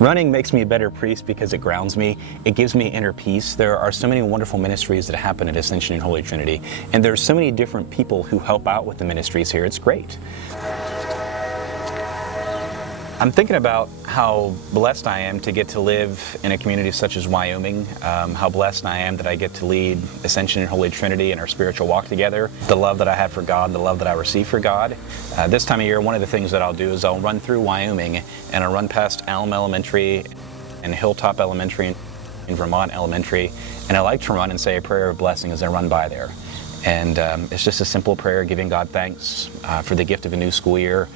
Running makes me a better priest because it grounds me. It gives me inner peace. There are so many wonderful ministries that happen at Ascension Holy Trinity, and there's so many different people who help out with the ministries here. It's great. I'm thinking about how blessed I am to get to live in a community such as Wyoming, how blessed I am that I get to lead Ascension Holy Trinity in our spiritual walk together, the love that I have for God, the love that I receive for God. This time of year, one of the things that I'll do is I'll run through Wyoming and I'll run past Elm Elementary and Hilltop Elementary and Vermont Elementary, and I like to run and say a prayer of blessing as I run by there. And it's just a simple prayer giving God thanks for the gift of a new school year,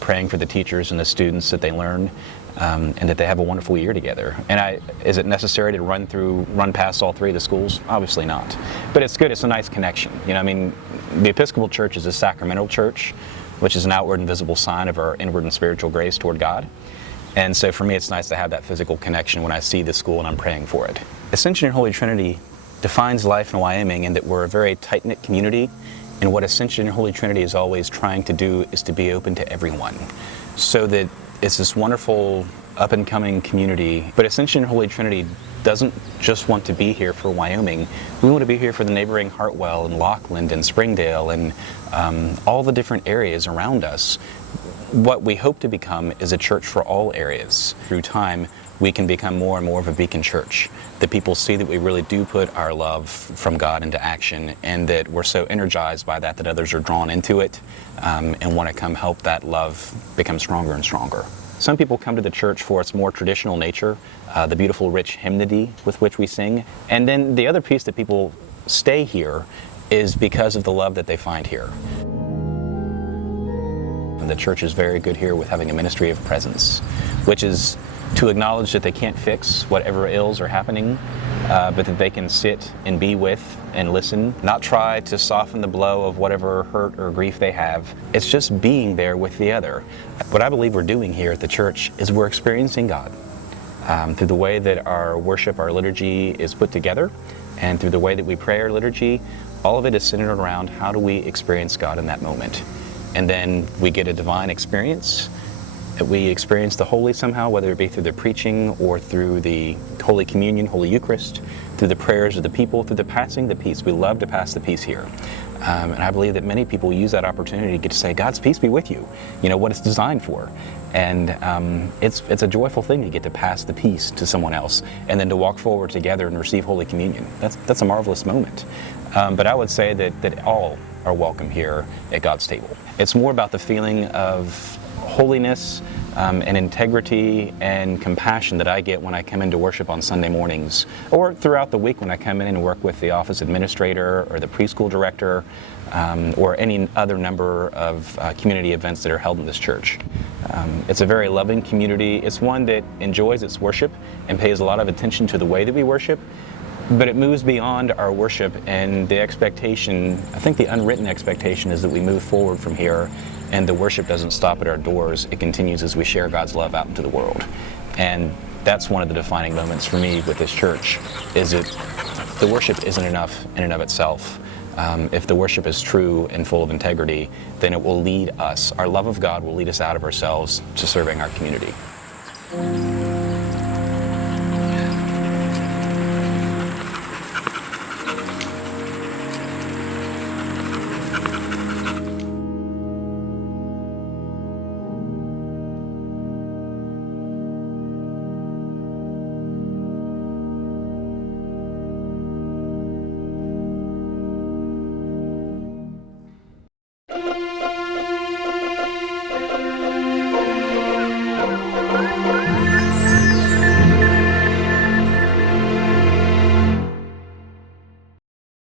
praying for the teachers and the students that they learn, and that they have a wonderful year together. And is it necessary to run past all three of the schools? Obviously not. But it's good, it's a nice connection. You know, I mean, the Episcopal Church is a sacramental church, which is an outward and visible sign of our inward and spiritual grace toward God. And so for me, it's nice to have that physical connection when I see the school and I'm praying for it. Ascension Holy Trinity defines life in Wyoming in that we're a very tight-knit community, and what Ascension Holy Trinity is always trying to do is to be open to everyone, so that it's this wonderful up-and-coming community. But Ascension Holy Trinity doesn't just want to be here for Wyoming. We want to be here for the neighboring Hartwell and Lockland and Springdale and all the different areas around us. What we hope to become is a church for all areas. Through time, we can become more and more of a beacon church, that people see that we really do put our love from God into action, and that we're so energized by that others are drawn into it and want to come help that love become stronger and stronger. Some people come to the church for its more traditional nature, the beautiful rich hymnody with which we sing, and then the other piece that people stay here is because of the love that they find here. And the church is very good here with having a ministry of presence, which is to acknowledge that they can't fix whatever ills are happening, but that they can sit and be with and listen, not try to soften the blow of whatever hurt or grief they have. It's just being there with the other. What I believe we're doing here at the church is we're experiencing God through the way that our worship, our liturgy is put together, and through the way that we pray our liturgy. All of it is centered around how do we experience God in that moment. And then we get a divine experience. We experience the holy somehow, whether it be through the preaching or through the Holy Communion, Holy Eucharist, through the prayers of the people, through the passing the peace. We love to pass the peace here. And I believe that many people use that opportunity to get to say, God's peace be with you, you know, what it's designed for. And it's a joyful thing to get to pass the peace to someone else and then to walk forward together and receive Holy Communion. That's a marvelous moment. But I would say that all are welcome here at God's table. It's more about the feeling of holiness and integrity and compassion that I get when I come into worship on Sunday mornings, or throughout the week when I come in and work with the office administrator or the preschool director or any other number of community events that are held in this church. It's a very loving community. It's one that enjoys its worship and pays a lot of attention to the way that we worship, but it moves beyond our worship, and the expectation, I think the unwritten expectation, is that we move forward from here and the worship doesn't stop at our doors. It continues as we share God's love out into the world. And that's one of the defining moments for me with this church, is that the worship isn't enough in and of itself. If the worship is true and full of integrity, then it will lead us, our love of God will lead us out of ourselves to serving our community.